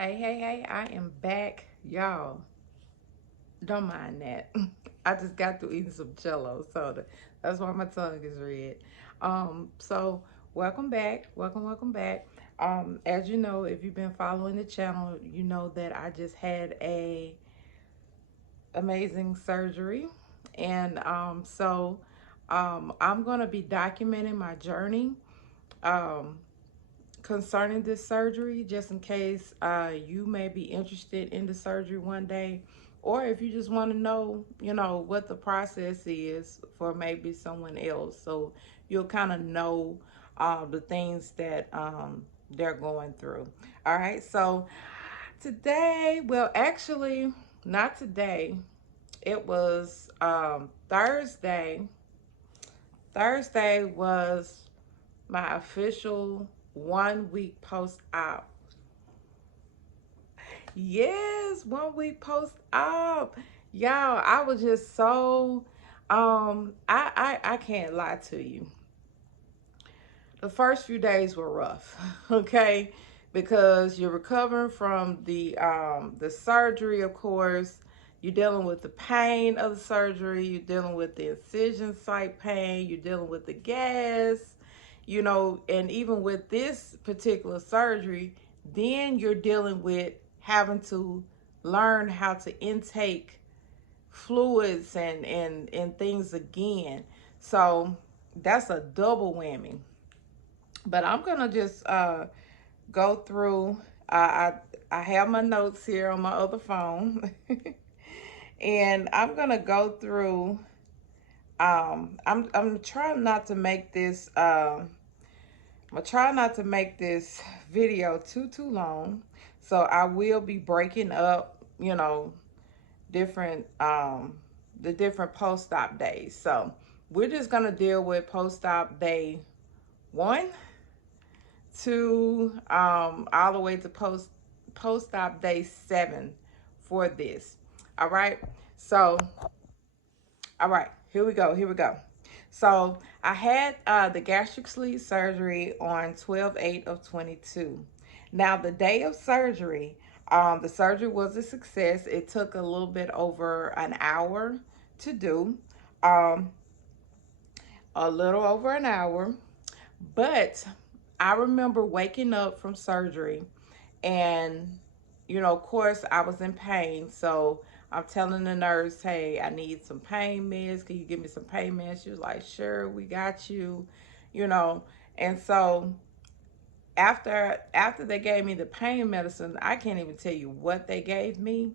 Hey, I am back, y'all. Don't mind that. I just got through eating some jello, so that's why my tongue is red. So welcome back. Welcome back. As you know, if you've been following the channel, you know that I just had a amazing surgery. And I'm gonna be documenting my journey. Um, Concerning this surgery, just in case you may be interested in the surgery one day, or if you just want to know, what the process is for maybe someone else. So you'll kind of know the things that they're going through. All right. So today, well, actually, not today. It was Thursday. Thursday was my official 1 week post op. Yes, 1 week post op. Y'all, I was just so I can't lie to you. The first few days were rough, okay? Because you're recovering from the surgery, of course. You're dealing with the pain of the surgery, you're dealing with the incision site pain, you're dealing with the gas, and even with this particular surgery, then you're dealing with having to learn how to intake fluids and things again. So that's a double whammy. But I'm gonna just go through. I have my notes here on my other phone, and I'm gonna go through. I'm trying not to make this. I'm gonna try not to make this video too long. So I will be breaking up, different the different post-op days. So we're just gonna deal with post-op day 1 to all the way to post-op day 7 for this. All right. So all right, here we go. So I had the gastric sleeve surgery on 12/8 of 22. Now the day of surgery, the surgery was a success. It took a little bit over an hour to do, um, a little over an hour. But I remember waking up from surgery and, of course, I was in pain. So I'm telling the nurse, hey, I need some pain meds. Can you give me some pain meds? She was like, sure, we got you, you know. And so after they gave me the pain medicine, I can't even tell you what they gave me.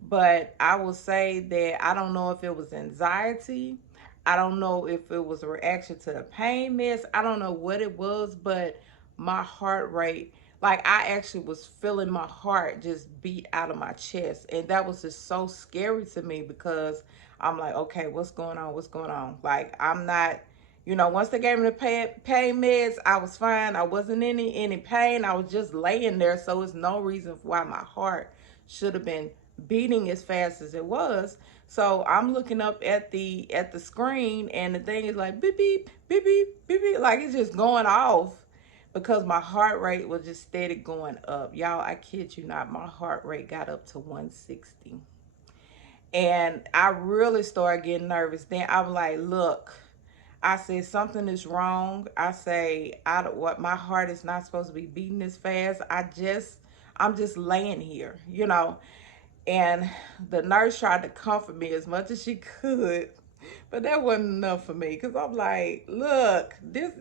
But I will say that I don't know if it was anxiety. I don't know if it was a reaction to the pain meds. I don't know what it was, but my heart rate, like I actually was feeling my heart just beat out of my chest. And that was just so scary to me because I'm like, okay, what's going on? What's going on? Like, I'm not, once they gave me the pain meds, I was fine. I wasn't in any pain. I was just laying there. So it's no reason why my heart should have been beating as fast as it was. So I'm looking up at the screen and the thing is like beep beep beep beep beep beep, like it's just going off because my heart rate was just steady going up. Y'all, I kid you not, my heart rate got up to 160. And I really started getting nervous. Then I was like, look, I said something is wrong. I say, I don't, what, my heart is not supposed to be beating this fast. I'm just laying here, And the nurse tried to comfort me as much as she could, but that wasn't enough for me because I'm like, look,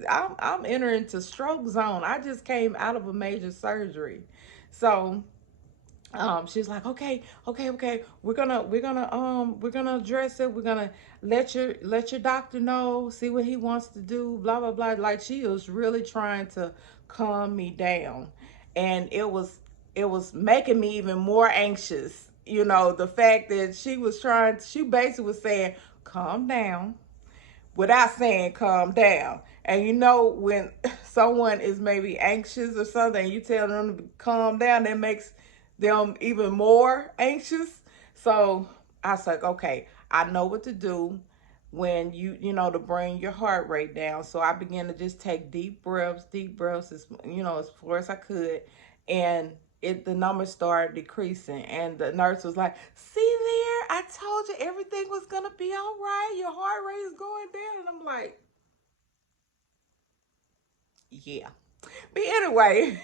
I'm entering into stroke zone. I just came out of a major surgery, so she's like, okay, we're gonna address it. We're gonna let your doctor know, see what he wants to do, blah blah blah. Like she was really trying to calm me down, and it was making me even more anxious. The fact that she basically was saying, calm down, without saying calm down. And when someone is maybe anxious or something, you tell them to calm down, that makes them even more anxious. So I was like, okay, I know what to do when to bring your heart rate down. So I began to just take deep breaths as far as I could. And the numbers started decreasing, and the nurse was like, "See there, I told you everything was gonna be all right. Your heart rate is going down." And I'm like, "Yeah." But anyway,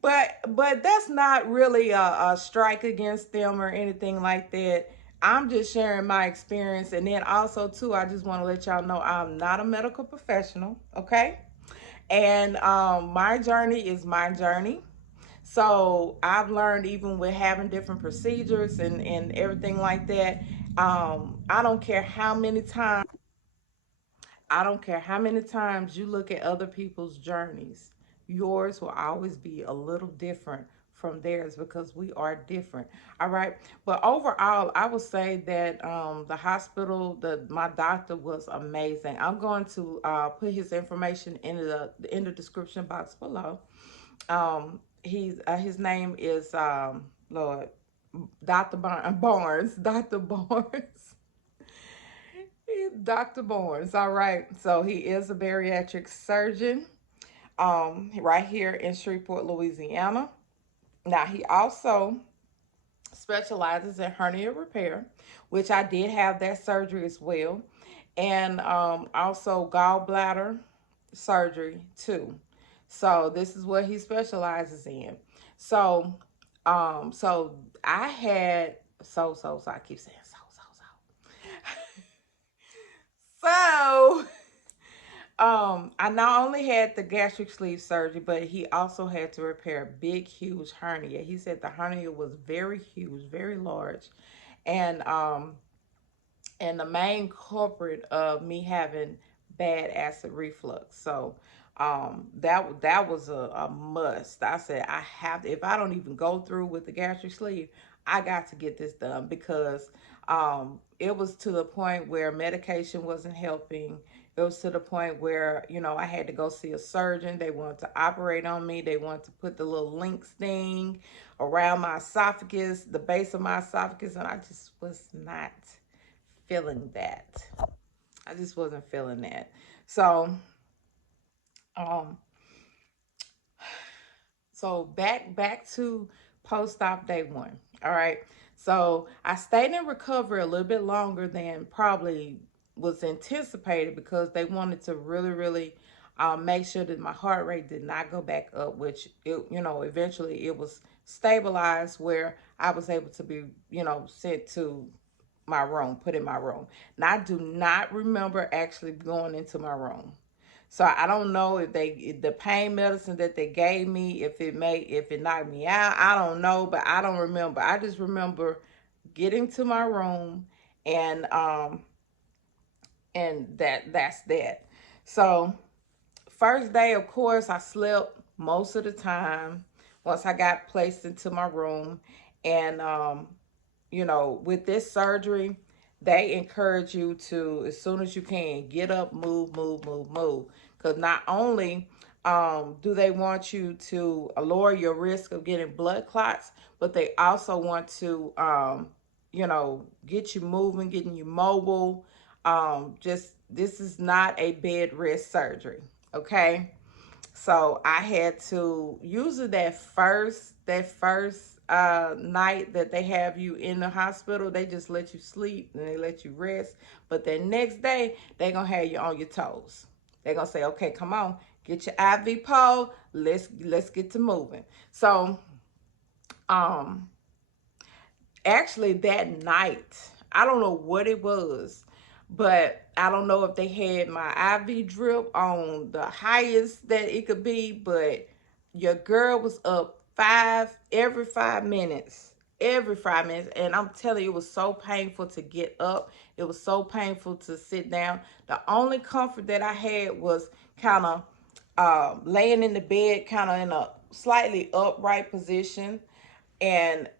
but that's not really a strike against them or anything like that. I'm just sharing my experience, and then also too, I just want to let y'all know I'm not a medical professional, okay? And my journey is my journey. So I've learned, even with having different procedures and everything like that. I don't care how many times you look at other people's journeys. Yours will always be a little different from theirs because we are different. All right. But overall, I would say that the hospital, my doctor was amazing. I'm going to put his information in the description box below. His name is Lord Dr. Barnes. Dr. Barnes. Dr. Barnes. All right. So he is a bariatric surgeon right here in Shreveport, Louisiana. Now he also specializes in hernia repair, which I did have that surgery as well, and also gallbladder surgery too. So this is what he specializes in. So, so I had so I keep saying so. I not only had the gastric sleeve surgery, but he also had to repair a big, huge hernia. He said the hernia was very huge, very large, and the main culprit of me having bad acid reflux. So that was a must. I said I have to, if I don't even go through with the gastric sleeve, I got to get this done because it was to the point where medication wasn't helping. It was to the point where, I had to go see a surgeon. They wanted to operate on me. They wanted to put the little links thing around my esophagus, the base of my esophagus, and I just was not feeling that. I just wasn't feeling that. So, um, back to post-op day one. All right. So I stayed in recovery a little bit longer than probably was anticipated because they wanted to really, really make sure that my heart rate did not go back up, which eventually it was stabilized where I was able to be, sent to my room, put in my room. And I do not remember actually going into my room. So I don't know if the pain medicine that they gave me, if it knocked me out. I don't know, but I don't remember. I just remember getting to my room, and that's that. So first day, of course, I slept most of the time once I got placed into my room. And with this surgery, they encourage you to, as soon as you can, get up, move, move, move, move. Because not only do they want you to lower your risk of getting blood clots, but they also want to, get you moving, getting you mobile. Just This is not a bed rest surgery, okay? So I had to usually that first night that they have you in the hospital, they just let you sleep and they let you rest. But the next day, they're gonna have you on your toes. They're gonna say, okay, come on, get your IV pole, let's get to moving. So um actually that night, I don't know what it was, but I don't know if they had my IV drip on the highest that it could be, but your girl was up every 5 minutes. Every 5 minutes. And I'm telling you, it was so painful to get up. It was so painful to sit down. The only comfort that I had was kind of laying in the bed, kind of in a slightly upright position. And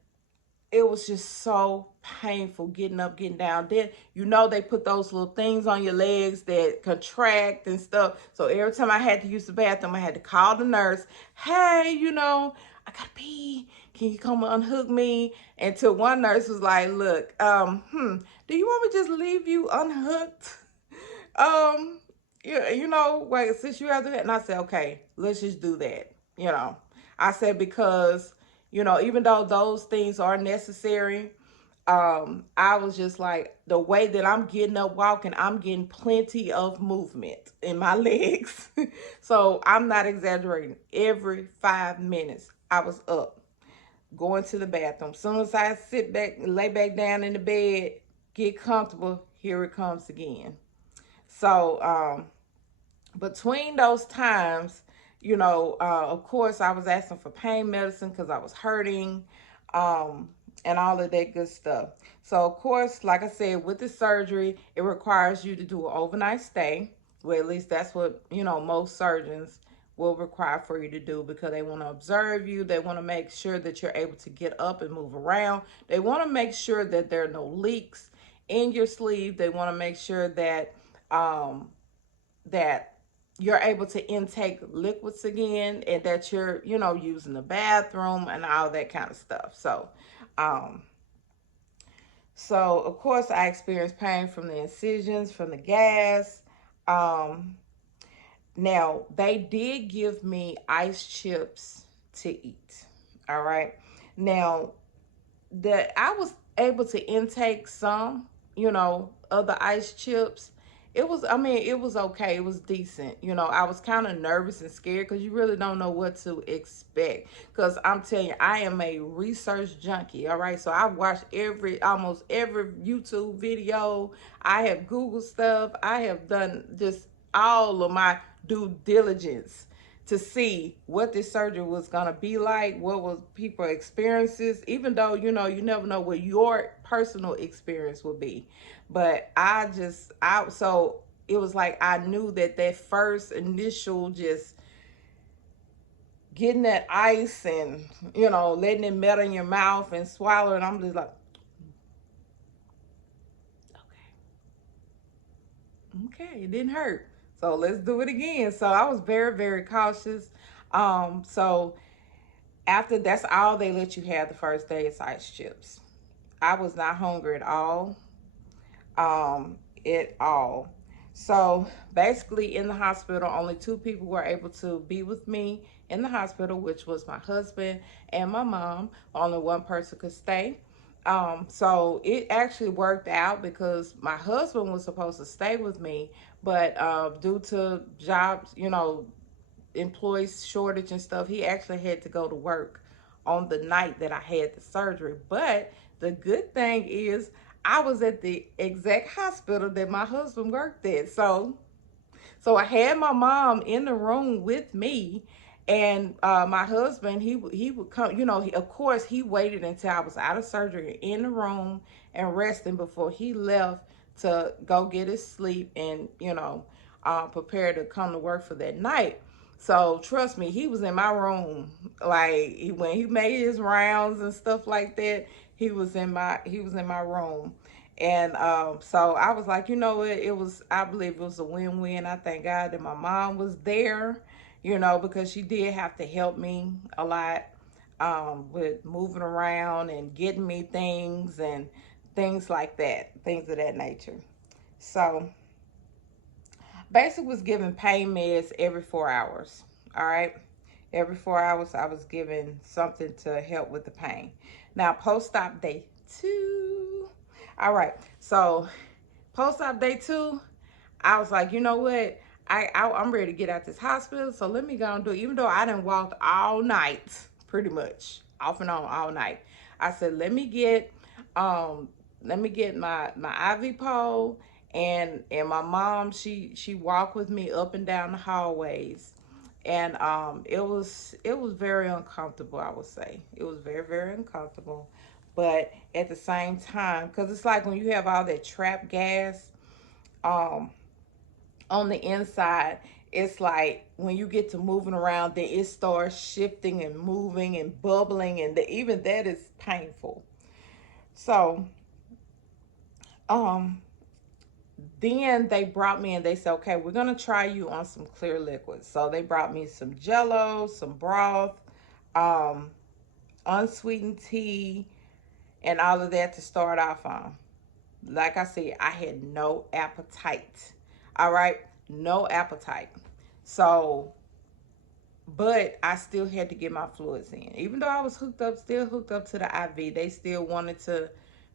it was just so painful getting up, getting down. Then, they put those little things on your legs that contract and stuff. So every time I had to use the bathroom, I had to call the nurse. Hey, I gotta pee. Can you come unhook me? And till one nurse was like, look, do you want me to just leave you unhooked? Wait, since you have to, and I said, okay, let's just do that. I said, because You know, even though those things are necessary, I was just like, the way that I'm getting up walking, I'm getting plenty of movement in my legs. So I'm not exaggerating. Every 5 minutes, I was up, going to the bathroom. As soon as I sit back, lay back down in the bed, get comfortable, here it comes again. So between those times, of course, I was asking for pain medicine because I was hurting, um, and all of that good stuff. So, of course, like I said, with the surgery, it requires you to do an overnight stay. Well, at least that's what, most surgeons will require for you to do, because they want to observe you. They want to make sure that you're able to get up and move around. They want to make sure that there are no leaks in your sleeve. They want to make sure um, that you're able to intake liquids again, and that you're, using the bathroom and all that kind of stuff. Um, so of course I experienced pain from the incisions, from the gas. Um, Now they did give me ice chips to eat. All right. Now that I was able to intake some, of the ice chips. It was okay. It was decent. I was kind of nervous and scared because you really don't know what to expect. Because I'm telling you, I am a research junkie. All right. So I've watched almost every YouTube video. I have Googled stuff. I have done just all of my due diligence to see what this surgery was going to be like, what was people experiences, even though, you never know what your personal experience will be. But so it was like, I knew that first initial just getting that ice and, letting it melt in your mouth and swallow it, I'm just like, okay, it didn't hurt. So let's do it again. So I was very, very cautious. So after that's all they let you have the first day is ice chips. I was not hungry at all. At all. So basically in the hospital, only two people were able to be with me in the hospital, which was my husband and my mom. Only one person could stay. So it actually worked out because my husband was supposed to stay with me, but due to jobs, employee shortage and stuff, he actually had to go to work on the night that I had the surgery. But the good thing is I was at the exact hospital that my husband worked at. So I had my mom in the room with me, and my husband, he would come. Of course, he waited until I was out of surgery in the room and resting before he left to go get his sleep and prepare to come to work for that night. So trust me, he was in my room. Like when he made his rounds and stuff like that, he was in my room. And so I was like, I believe it was a win-win. I thank God that my mom was there, because she did have to help me a lot with moving around and getting me things and things like that, things of that nature. So basically was given pain meds every 4 hours. All right. Every 4 hours I was given something to help with the pain. Now post-op day 2. All right. So post-op day 2, I was like, you know what? I'm ready to get out this hospital. So let me go and do it. Even though I done walked all night, pretty much off and on all night. I said, let me get my IV pole, and my mom, she walked with me up and down the hallways, and it was very uncomfortable. I would say it was very, very uncomfortable, but at the same time, because it's like when you have all that trapped gas um on the inside, it's like when you get to moving around, then it starts shifting and moving and bubbling, and even that is painful. So um then they brought me and they said, okay, we're gonna try you on some clear liquids. So they brought me some jello, some broth, um unsweetened tea, and all of that to start off on. Like I said, I had no appetite. All right, no appetite. So but I still had to get my fluids in. Even though I was still hooked up to the IV, they still wanted to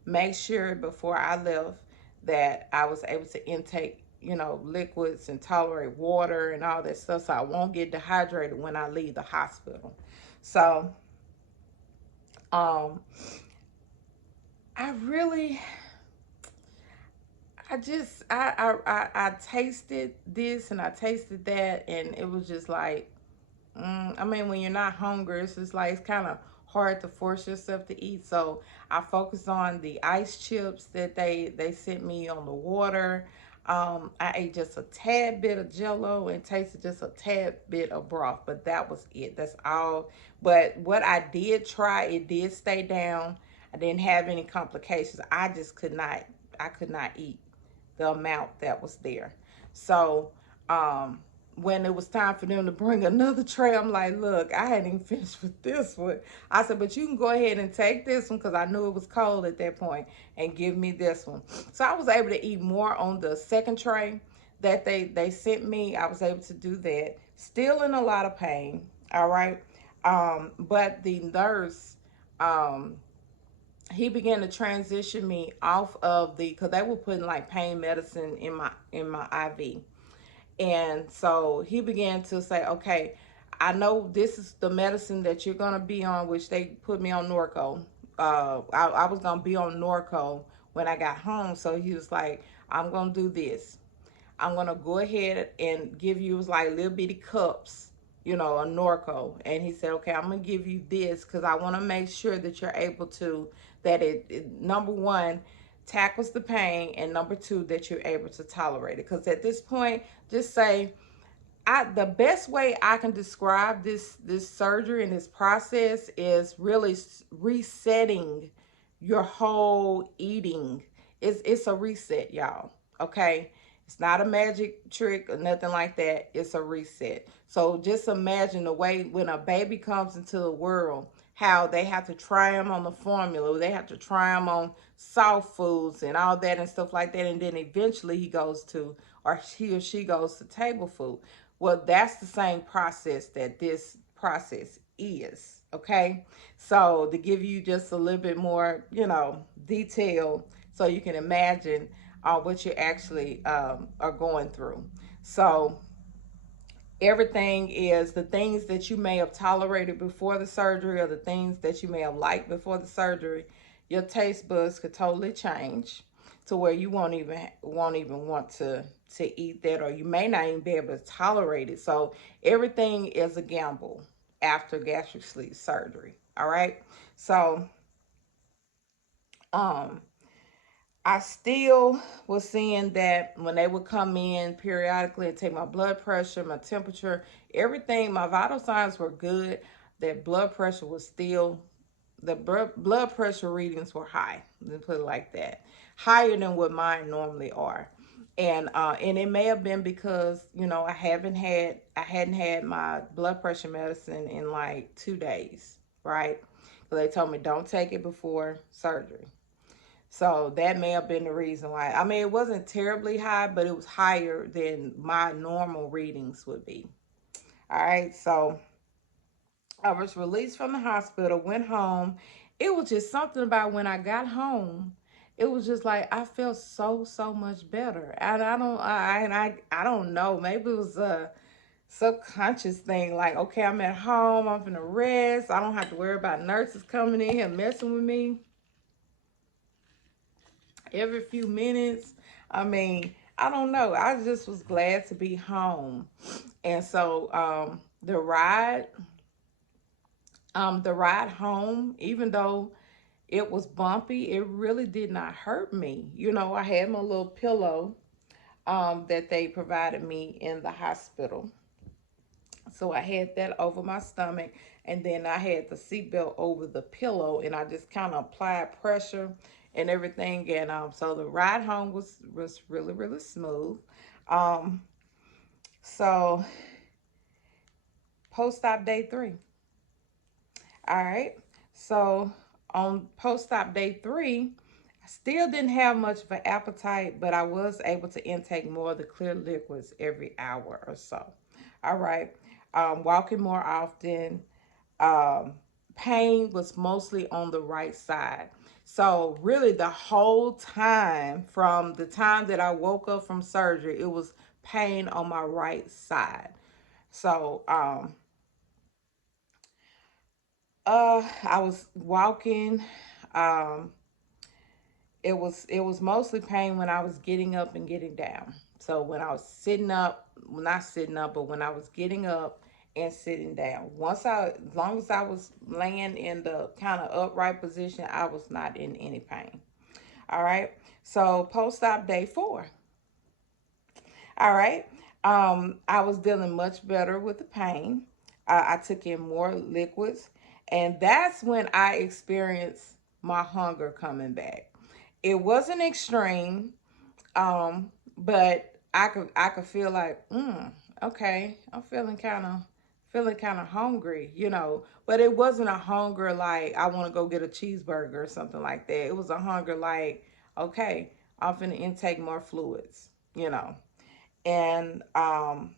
make sure before I left that I was able to intake, liquids and tolerate water and all that stuff so I won't get dehydrated when I leave the hospital. So, um, I really, I tasted this and I tasted that, and it was just like, I mean, when you're not hungry, it's just like it's kind of hard to force yourself to eat. So I focused on the ice chips that they sent me on the water. I ate just a tad bit of Jello and tasted just a tad bit of broth, but that was it. That's all. But what I did try, it did stay down. I didn't have any complications. I just could not. I could not eat the amount that was there. So, when it was time for them to bring another tray, I'm like, look, I hadn't even finished with this one. I said, but you can go ahead and take this one because I knew it was cold at that point and give me this one. So I was able to eat more on the second tray that they sent me. I was able to do that. Still in a lot of pain, all right? But the nurse, he began to transition me off of because they were putting like pain medicine in my IV. And so he began to say, okay, I know this is the medicine that you're going to be on, which they put me on Norco. I was going to be on Norco when I got home. So he was like, I'm going to do this. I'm going to go ahead and give you, it was like little bitty cups, a Norco. And he said, okay, I'm going to give you this because I want to make sure that you're able to, that number one, tackles the pain, and number two, that you're able to tolerate it. Because at this point, just say, the best way I can describe this surgery and this process is really resetting your whole eating. It's a reset, y'all. Okay, it's not a magic trick or nothing like that. It's a reset. So just imagine the way when a baby comes into the world, how they have to try them on the formula, they have to try them on soft foods and all that and stuff like that, and then eventually he or she goes to table food. Well, that's the same process that this process is. Okay, so to give you just a little bit more, detail, so you can imagine what you actually are going through. So everything is the things that you may have tolerated before the surgery or the things that you may have liked before the surgery. Your taste buds could totally change to where you won't even want to eat that, or you may not even be able to tolerate it. So everything is a gamble after gastric sleeve surgery. All right. So um I still was seeing that when they would come in periodically and take my blood pressure, my temperature, everything, my vital signs were good. That blood pressure was still, the blood pressure readings were high. Let's put it like that, higher than what mine normally are. And it may have been because I hadn't had my blood pressure medicine in like 2 days, right? So they told me don't take it before surgery. So that may have been the reason why. I mean, it wasn't terribly high, but it was higher than my normal readings would be. All right. So I was released from the hospital, went home. It was just something about when I got home. It was just like I felt so much better. And I don't know. Maybe it was a subconscious thing. Like, okay, I'm at home. I'm gonna rest. I don't have to worry about nurses coming in here messing with me every few minutes. I mean, I don't know. I just was glad to be home. And so the ride home, even though it was bumpy, it really did not hurt me. I had my little pillow that they provided me in the hospital. So I had that over my stomach, and then I had the seatbelt over the pillow, and I just kind of applied pressure and everything. And so the ride home was really smooth. Um, so post-op day 3. All right. So on post-op day 3, I still didn't have much of an appetite, but I was able to intake more of the clear liquids every hour or so. All right. walking more often. Um, Pain was mostly on the right side. So really the whole time from the time that I woke up from surgery, it was pain on my right side. So I was walking. Um it was mostly pain when I was getting up and getting down. So when I was sitting up, well, not sitting up, but when I was getting up and sitting down. As long as I was laying in the kind of upright position, I was not in any pain. All right. So post-op day 4. All right. I was dealing much better with the pain. I took in more liquids, and that's when I experienced my hunger coming back. It wasn't extreme, but I could feel like, okay, I'm feeling kind of hungry, But it wasn't a hunger like I want to go get a cheeseburger or something like that. It was a hunger like, okay, I'm finna intake more fluids. And I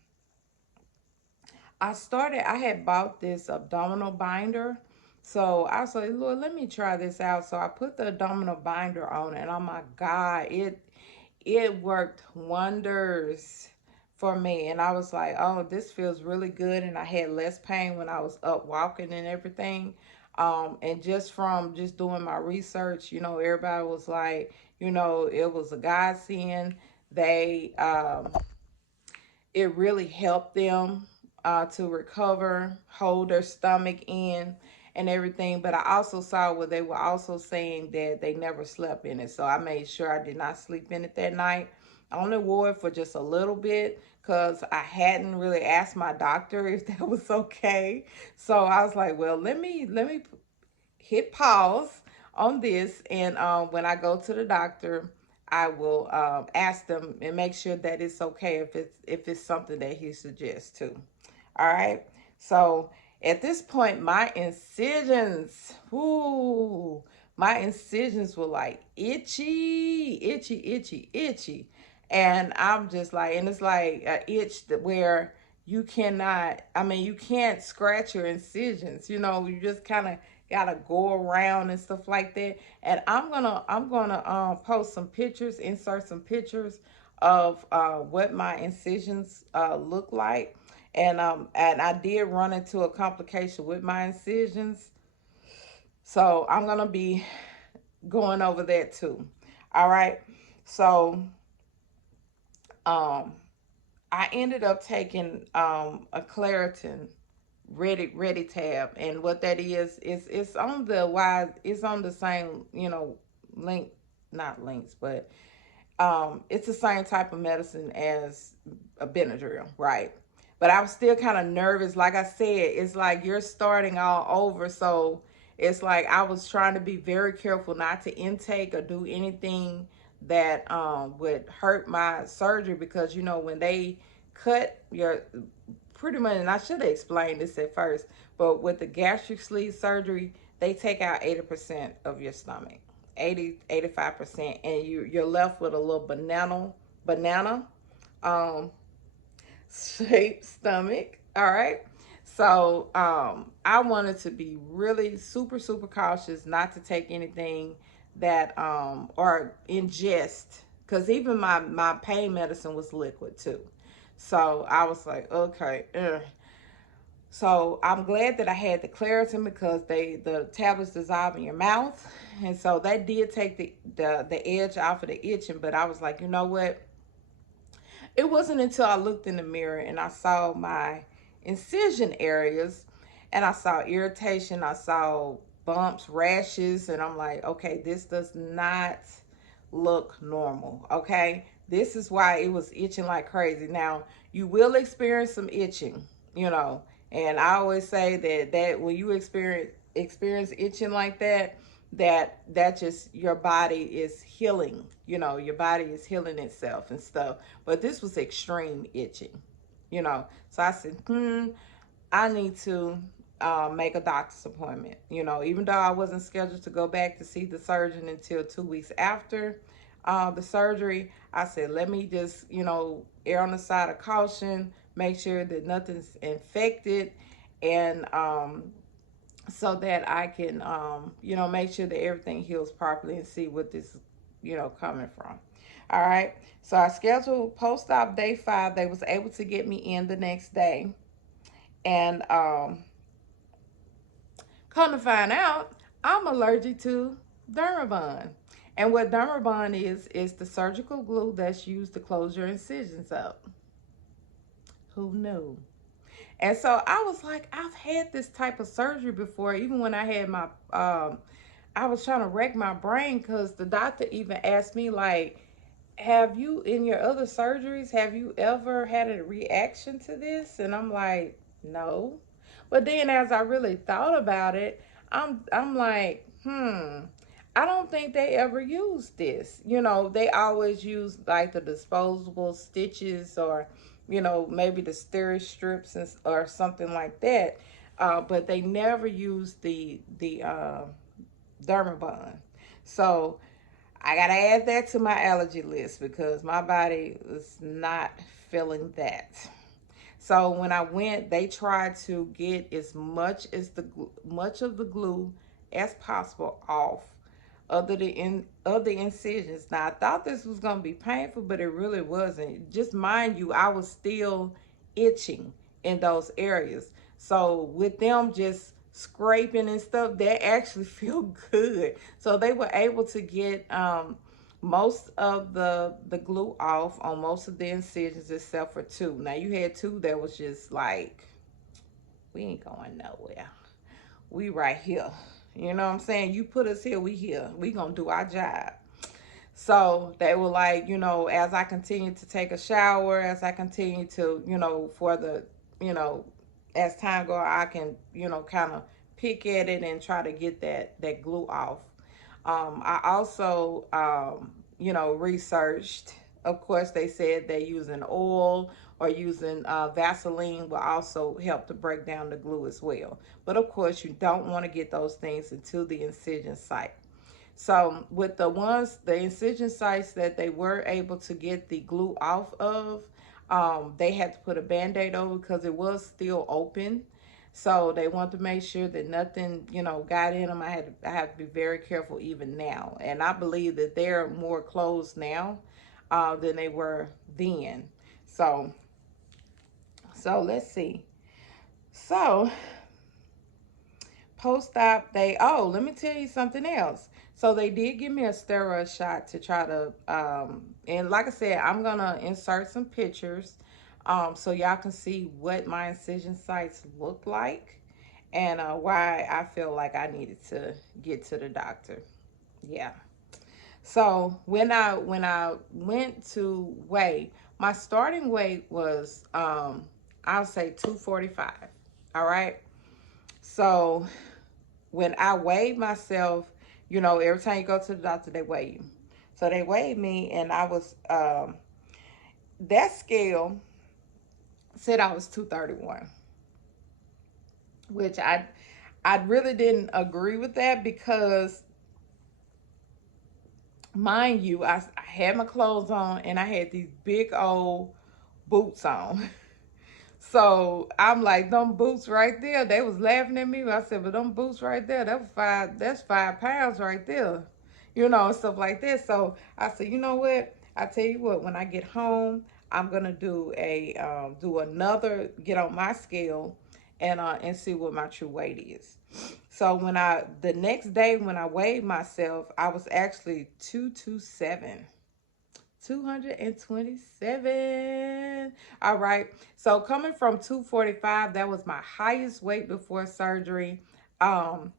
had bought this abdominal binder. So I was like, Lord, let me try this out. So I put the abdominal binder on, and oh my God, it worked wonders for me. And I was like, oh, this feels really good. And I had less pain when I was up walking and everything. And just from just doing my research, everybody was like, it was a godsend. They It really helped them to recover, hold their stomach in, and everything. But I also saw where they were also saying that they never slept in it. So I made sure I did not sleep in it that night. I only wore it for just a little bit because I hadn't really asked my doctor if that was okay. So I was like, well, let me hit pause on this, and when I go to the doctor, I will ask them and make sure that it's okay if it's something that he suggests too. All right. So at this point, my incisions were like itchy, itchy, itchy, itchy, and I'm just like, and it's like an itch that where you cannot. I mean, you can't scratch your incisions. You just kind of gotta go around and stuff like that. And I'm gonna post some pictures, insert some pictures of what my incisions look like. And I did run into a complication with my incisions, so I'm gonna be going over that too. All right. So um I ended up taking a Claritin ready tab, and what that is it's on the it's on the same link, not links, but it's the same type of medicine as a Benadryl, right? But I was still kind of nervous. Like I said, it's like you're starting all over. So it's like I was trying to be very careful not to intake or do anything that would hurt my surgery, because when they cut your pretty much, and I should have explained this at first, but with the gastric sleeve surgery, they take out 80% of your stomach. 85%, and you're left with a little banana um shaped stomach. All right. So I wanted to be really super super cautious not to take anything that or ingest, because even my pain medicine was liquid too. So I was like, okay, ugh. So I'm glad that I had the Claritin, because the tablets dissolve in your mouth, and so that did take the edge off of the itching. But I was like, you know what? It wasn't until I looked in the mirror and I saw my incision areas, and I saw irritation, I saw bumps, rashes, and I'm like, okay, this does not look normal. Okay, this is why it was itching like crazy. Now you will experience some itching, and I always say that when you experience itching like that, that just your body is healing. Your body is healing itself and stuff. But this was extreme itching. So I said, I need to make a doctor's appointment. Even though I wasn't scheduled to go back to see the surgeon until 2 weeks after the surgery, I said, let me just, err on the side of caution, make sure that nothing's infected, and so that I can, make sure that everything heals properly and see what this, coming from. All right. So I scheduled post-op day 5. They was able to get me in the next day. And come to find out, I'm allergic to Dermabond. And what Dermabond is the surgical glue that's used to close your incisions up. Who knew? And so I was like, I've had this type of surgery before, even when I had my, I was trying to wreck my brain because the doctor even asked me, like, have you, in your other surgeries, have you ever had a reaction to this? And I'm like, no. But then as I really thought about it, I'm like, I don't think they ever used this. They always use like the disposable stitches, or maybe the steri strips or something like that. But they never used the Dermabond. So I gotta add that to my allergy list because my body is not feeling that. So when I went, they tried to get as much of the glue as possible off of the incisions. Now I thought this was gonna be painful, but it really wasn't. Just mind you, I was still itching in those areas. So with them just scraping and stuff, that actually feel good. So they were able to get most of the glue off on most of the incisions except for 2. Now you had 2 that was just like, we ain't going nowhere. We right here. You know what I'm saying? You put us here, we here. We gonna do our job. So they were like, as I continue to take a shower, as I continue to, for the, as time go, I can, kind of pick at it and try to get that glue off. I also, researched. Of course, they said that using oil or using Vaseline will also help to break down the glue as well. But of course, you don't want to get those things into the incision site. So with the incision sites that they were able to get the glue off of, they had to put a Band-Aid over because it was still open. So they want to make sure that nothing, got in them. I have to be very careful even now. And I believe that they're more closed now than they were then. So let's see. So post-op, let me tell you something else. So they did give me a steroid shot to try to, and like I said, I'm gonna insert some pictures so y'all can see what my incision sites look like and why I feel like I needed to get to the doctor. Yeah. So when I went to weigh, my starting weight was I'll say 245. All right. So when I weighed myself, every time you go to the doctor, they weigh you. So they weighed me, and I was, that scale said I was 231, which I really didn't agree with that because, mind you, I had my clothes on and I had these big old boots on. So I'm like, them boots right there, they was laughing at me. I said, but them boots right there, that's 5 pounds right there, and stuff like that. So I said, you know what? I tell you what, when I get home, I'm gonna do another, get on my scale and see what my true weight is. So the next day when I weighed myself, I was actually 227. 227. All right. So coming from 245, that was my highest weight before surgery. Um,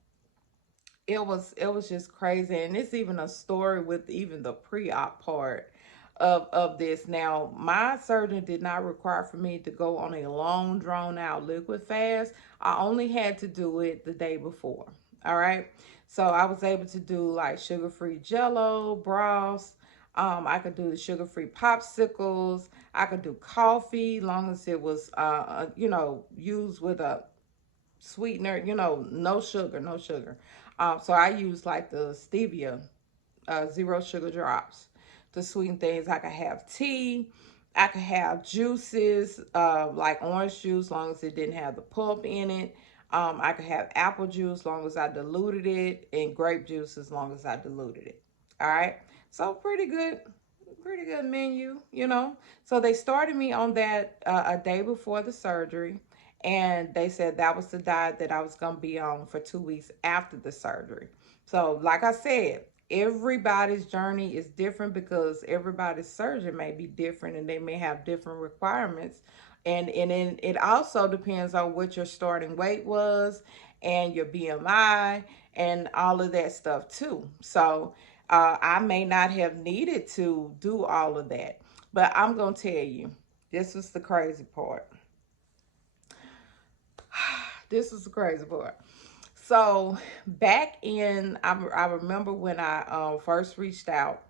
it was just crazy. And it's even a story with even the pre-op part of this. Now, my surgeon did not require for me to go on a long drawn out liquid fast. I only had to do it the day before. All right. So I was able to do like sugar-free jello, broths. I could do the sugar-free popsicles. I could do coffee, long as it was, used with a sweetener, no sugar, no sugar. So I use like the stevia, 0 sugar drops to sweeten things. I could have tea. I could have juices, like orange juice, as long as it didn't have the pulp in it. I could have apple juice, as long as I diluted it, and grape juice, as long as I diluted it. All right. So pretty good menu, you know. So they started me on that a day before the surgery, and they said that was the diet that I was gonna be on for 2 weeks after the surgery. So, like I said, everybody's journey is different because everybody's surgery may be different and they may have different requirements. And then it also depends on what your starting weight was and your BMI and all of that stuff too. So I may not have needed to do all of that, but I'm gonna tell you, this was the crazy part. This is the crazy part. So back in, I remember when I first reached out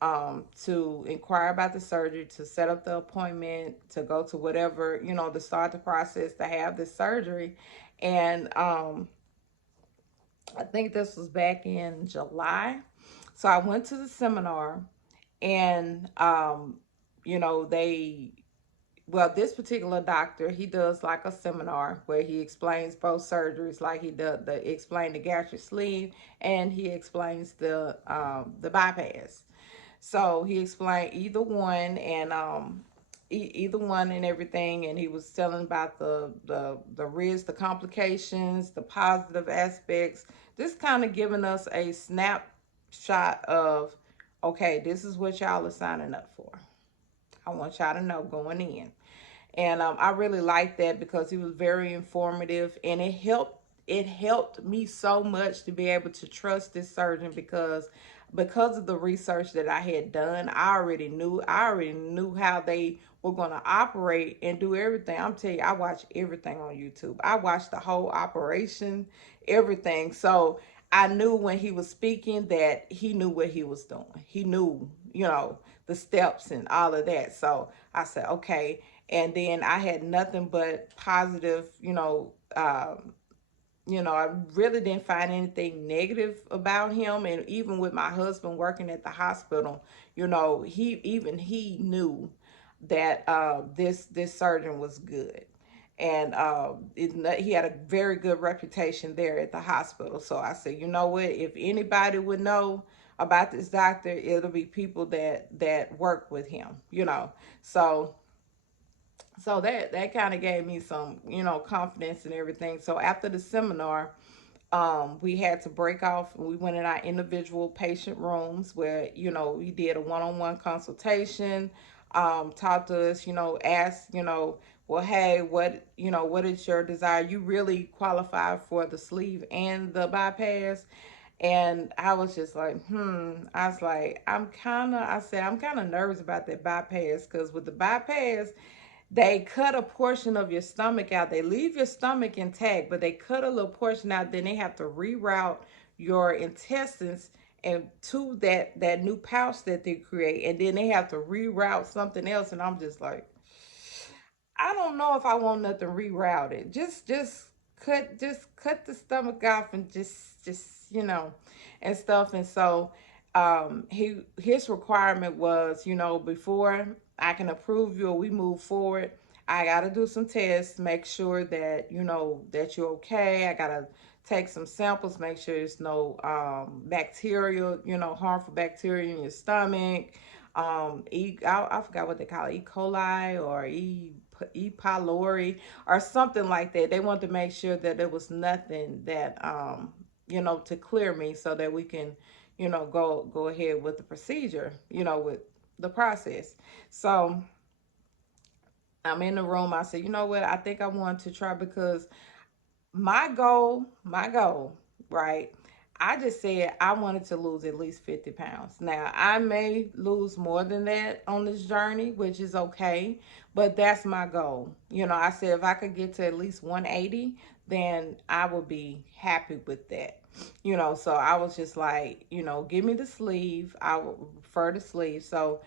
to inquire about the surgery, to set up the appointment, to go to whatever, you know, to start the process to have this surgery. And I think this was back in July. So I went to the seminar, and you know, well, this particular doctor, he does like a seminar where he explains both surgeries, like he does explain the gastric sleeve, and he explains the bypass. So he explained either one and everything, and he was telling about the risks, the complications, the positive aspects. This kind of giving us a snapshot of, okay, this is what y'all are signing up for. I want y'all to know going in. And I really liked that because he was very informative, and it helped me so much to be able to trust this surgeon because of the research that I had done. I already knew how they were going to operate and do everything. I'm telling you, I watch everything on YouTube. I watched the whole operation, everything. So I knew when he was speaking that he knew what he was doing. He knew, you know, the steps and all of that. So I said, okay. And then I had nothing but positive, I really didn't find anything negative about him. And even with my husband working at the hospital, he knew that this surgeon was good, and he had a very good reputation there at the hospital. So I said, you know what? If anybody would know about this doctor, it'll be people that work with him. So that kind of gave me some confidence and everything. So after the seminar, we had to break off. We went in our individual patient rooms where we did a one-on-one consultation. Talked to us, asked, well, hey, what is your desire? You really qualify for the sleeve and the bypass. And I was just like, I was like, I'm kind of nervous about that bypass, because with the bypass, they cut a portion of your stomach out. They leave your stomach intact, but they cut a little portion out. Then they have to reroute your intestines and to that new pouch that they create, and then they have to reroute something else. And I'm just like, I don't know if I want nothing rerouted. Just cut the stomach off, and just and stuff. And so his requirement was, before I can approve you or we move forward, I gotta do some tests, make sure that that you're okay. I gotta take some samples, make sure there's no bacteria, harmful bacteria in your stomach. I forgot what they call it, E. coli or E. pylori or something like that. They wanted to make sure that there was nothing that to clear me, so that we can go ahead with the procedure, with the process. So I'm in the room. I said, you know what? I think I want to try, because my goal, right? I just said I wanted to lose at least 50 pounds. Now, I may lose more than that on this journey, which is okay, but that's my goal. I said if I could get to at least 180, then I would be happy with that. So I was just like, give me the sleeve. I would prefer the sleeve. So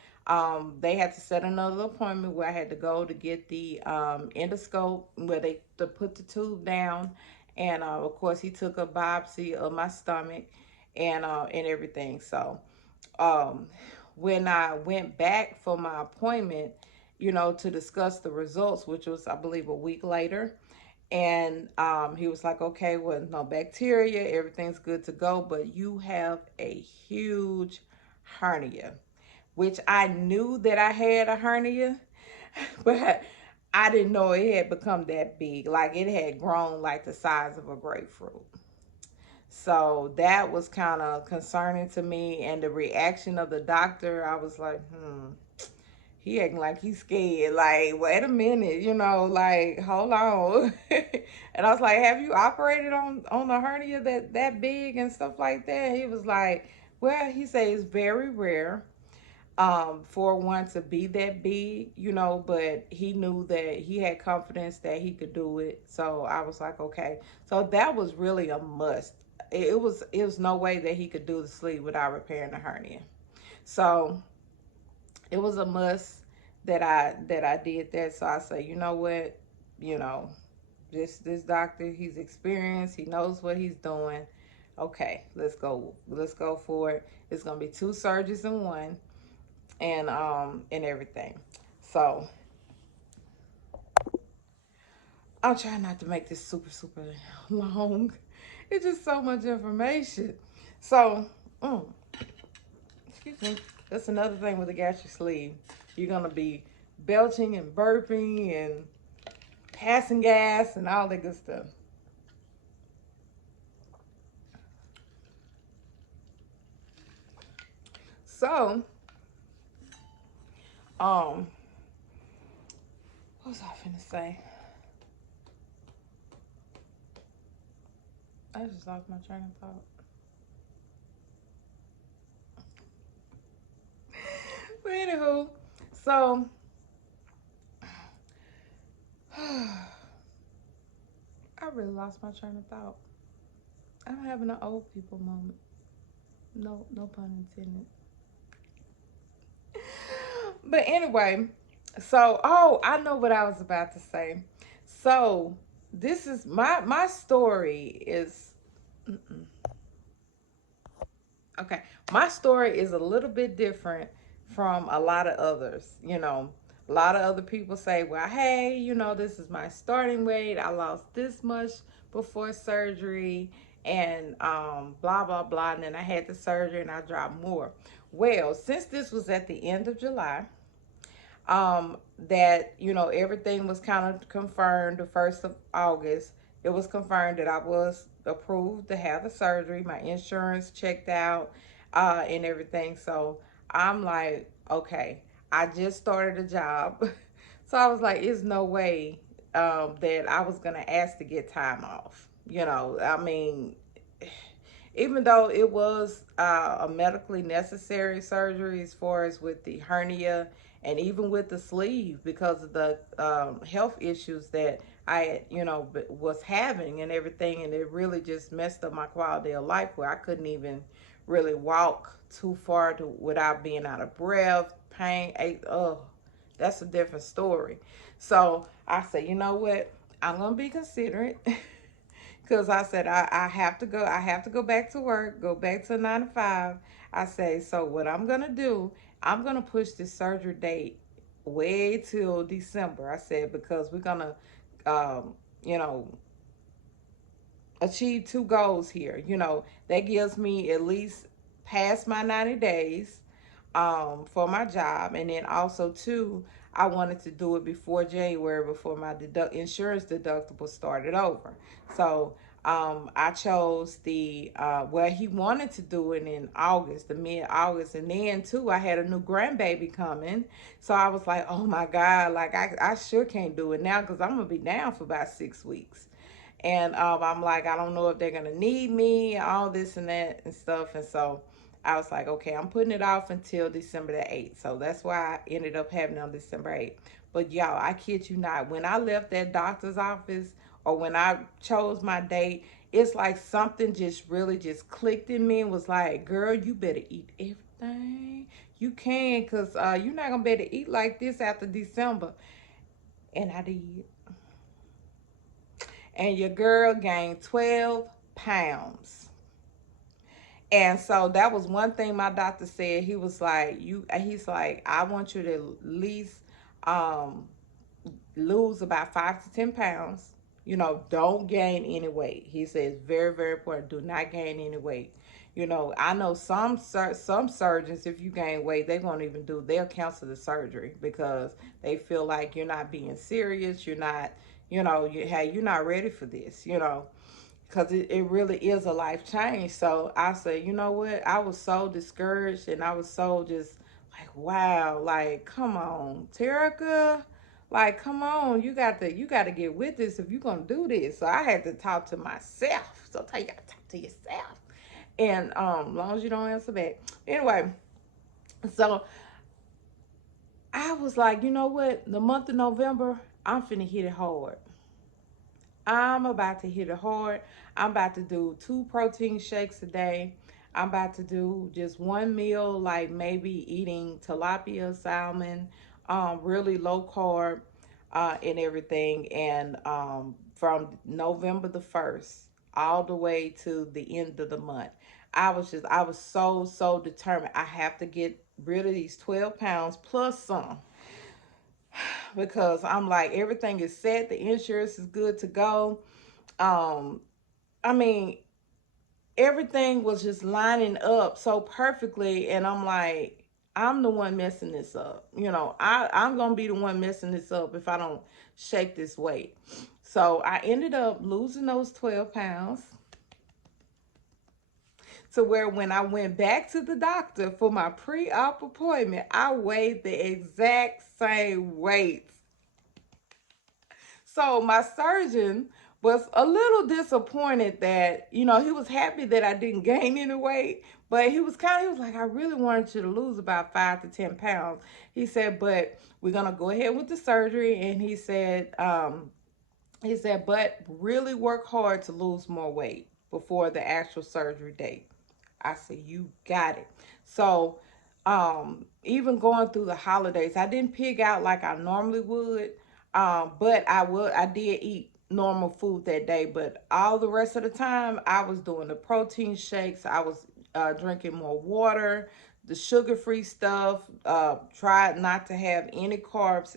they had to set another appointment where I had to go to get the endoscope, where they to put the tube down, and of course he took a biopsy of my stomach and everything. So um, when I went back for my appointment, to discuss the results, which was, I believe, a week later. And he was like, okay, well, no bacteria, everything's good to go, but you have a huge hernia, which I knew that I had a hernia, but I didn't know it had become that big. Like it had grown like the size of a grapefruit. So that was kind of concerning to me. And the reaction of the doctor, I was like, he acting like he's scared. Like, wait a minute, like, hold on. And I was like, have you operated on a hernia that big and stuff like that? He was like, well, he said it's very rare for one to be that big, but he knew that he had confidence that he could do it. So I was like, okay. So that was really a must. It was no way that he could do the sleeve without repairing the hernia. So it was a must that I did that. So I said, you know what, you know, this doctor, he's experienced, he knows what he's doing. Okay, let's go for it. It's gonna be two surgeries in one, and everything. So I'm trying not to make this super super long. It's just so much information. So excuse me, that's another thing with the gastric sleeve. You're gonna be belching and burping and passing gas and all that good stuff. So um what was I finna say? I just lost my train of thought. But anywho, so I really lost my train of thought. I'm having an old people moment. No pun intended. But anyway, so I know what I was about to say. So this is my story is okay. My story is a little bit different from a lot of others. A lot of other people say, well, hey, this is my starting weight. I lost this much before surgery and blah, blah, blah. And then I had the surgery and I dropped more. Well, since this was at the end of July, that everything was kind of confirmed the 1st of August. It was confirmed that I was approved to have the surgery. My insurance checked out, and everything. So I'm like, okay, I just started a job. So I was like, it's no way that I was gonna ask to get time off. I mean, even though it was a medically necessary surgery as far as with the hernia and even with the sleeve because of the health issues that I was having and everything, and it really just messed up my quality of life where I couldn't even really walk too far without being out of breath, pain. Oh, that's a different story. So I said, you know what? I'm gonna be considerate. Because I said I have to go. I have to go back to work. Go back to 9 to 5. I say so. What I'm gonna do? I'm gonna push this surgery date way till December. I said because we're gonna, you know, achieve two goals here. That gives me at least past my 90 days for my job. And then also, too, I wanted to do it before January, before my insurance deductible started over. So I chose well, he wanted to do it in August, the mid-August. And then, too, I had a new grandbaby coming. So I was like, oh, my God, like I sure can't do it now because I'm going to be down for about 6 weeks. And I'm like, I don't know if they're going to need me, all this and that and stuff. And so I was like, okay, I'm putting it off until December the 8th. So that's why I ended up having it on December 8th. But y'all, I kid you not, when I left that doctor's office or when I chose my date, it's like something just really just clicked in me and was like, girl, you better eat everything you can because you're not going to be able to eat like this after December. And I did. And your girl gained 12 pounds. And so that was one thing my doctor said. He was like, he's like, I want you to at least Um, lose about 5 to 10 pounds. You know, don't gain any weight. He says very, very important. Do not gain any weight. You know, I know some surgeons, if you gain weight, they won't even do. They'll cancel the surgery because they feel like you're not being serious. You're not, hey, you're not ready for this. Because it really is a life change. So I said, you know what? I was so discouraged and I was so just like, wow, like, come on, Terica. Like, come on, you got to get with this if you're gonna do this. So I had to talk to myself. So you gotta talk to yourself. And as long as you don't answer back. Anyway, so I was like, you know what? The month of November, I'm finna hit it hard. I'm about to hit it hard. I'm about to do 2 protein shakes a day. I'm about to do just one meal, like maybe eating tilapia, salmon, really low carb, and everything. And from November the 1st all the way to the end of the month, I was so, so determined. I have to get rid of these 12 pounds plus some because I'm like, everything is set. The insurance is good to go. Um, I mean, everything was just lining up so perfectly, and I'm like, I'm the one messing this up. I'm gonna be the one messing this up if I don't shake this weight. So I ended up losing those 12 pounds to where when I went back to the doctor for my pre-op appointment, I weighed the exact same weight. So my surgeon was a little disappointed that, he was happy that I didn't gain any weight, but he was like, I really wanted you to lose about 5 to 10 pounds. He said, but we're gonna go ahead with the surgery. And he said, but really work hard to lose more weight before the actual surgery date. I said, you got it. So, even going through the holidays, I didn't pig out like I normally would. But I did eat normal food that day. But all the rest of the time, I was doing the protein shakes. I was drinking more water, the sugar-free stuff. Tried not to have any carbs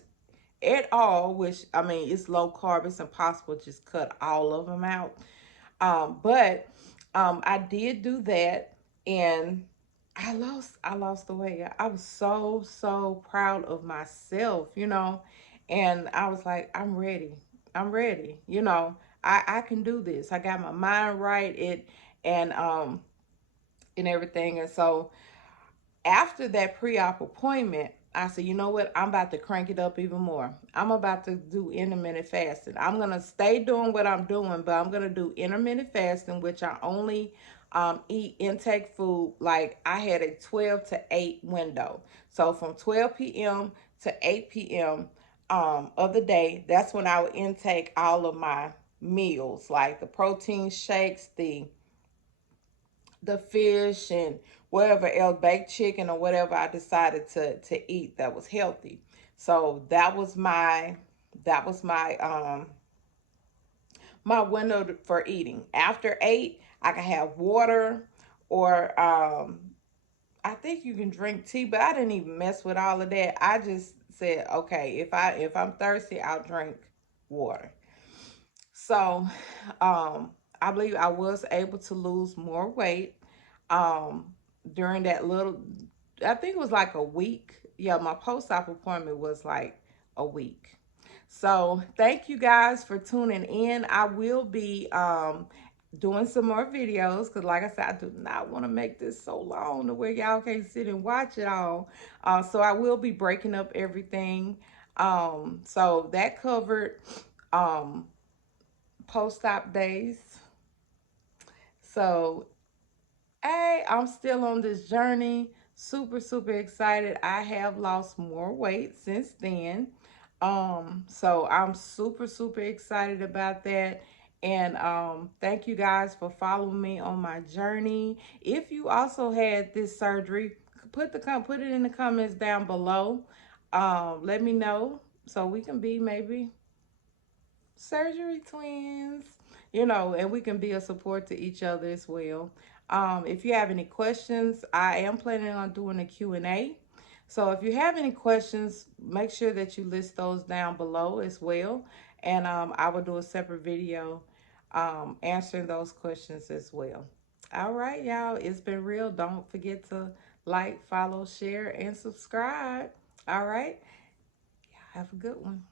at all, which, I mean, it's low carb. It's impossible to just cut all of them out. But I did do that, and I lost the weight. I was so, so proud of myself. And I was like, I'm ready. I'm ready. I can do this. I got my mind right. And and everything. And so after that pre-op appointment, I said, you know what? I'm about to crank it up even more. I'm about to do intermittent fasting. I'm going to stay doing what I'm doing, but I'm going to do intermittent fasting, which I only eat intake food. Like, I had a 12 to 8 window. So from 12 p.m. to 8 p.m. Of the day, that's when I would intake all of my meals, like the protein shakes, the fish, and whatever else, baked chicken or whatever I decided to eat that was healthy. So that was my my window for eating. After 8, I can have water, or I think you can drink tea, but I didn't even mess with all of that. I just said, okay, if I'm thirsty, I'll drink water. So, I believe I was able to lose more weight um, during that little, I think it was like a week. Yeah, my post-op appointment was like a week. So thank you guys for tuning in. I will be doing some more videos because, like I said, I do not want to make this so long to where y'all can't sit and watch it all. So I will be breaking up everything. So that covered um, post-op days. So, hey, I'm still on this journey. Super, super excited. I have lost more weight since then. So I'm super, super excited about that. And thank you guys for following me on my journey. If you also had this surgery, put it in the comments down below. Let me know so we can be maybe surgery twins, and we can be a support to each other as well. If you have any questions, I am planning on doing a Q&A. So if you have any questions, make sure that you list those down below as well. And I will do a separate video answering those questions as well. All right, y'all. It's been real. Don't forget to like, follow, share, and subscribe. All right. Have a good one.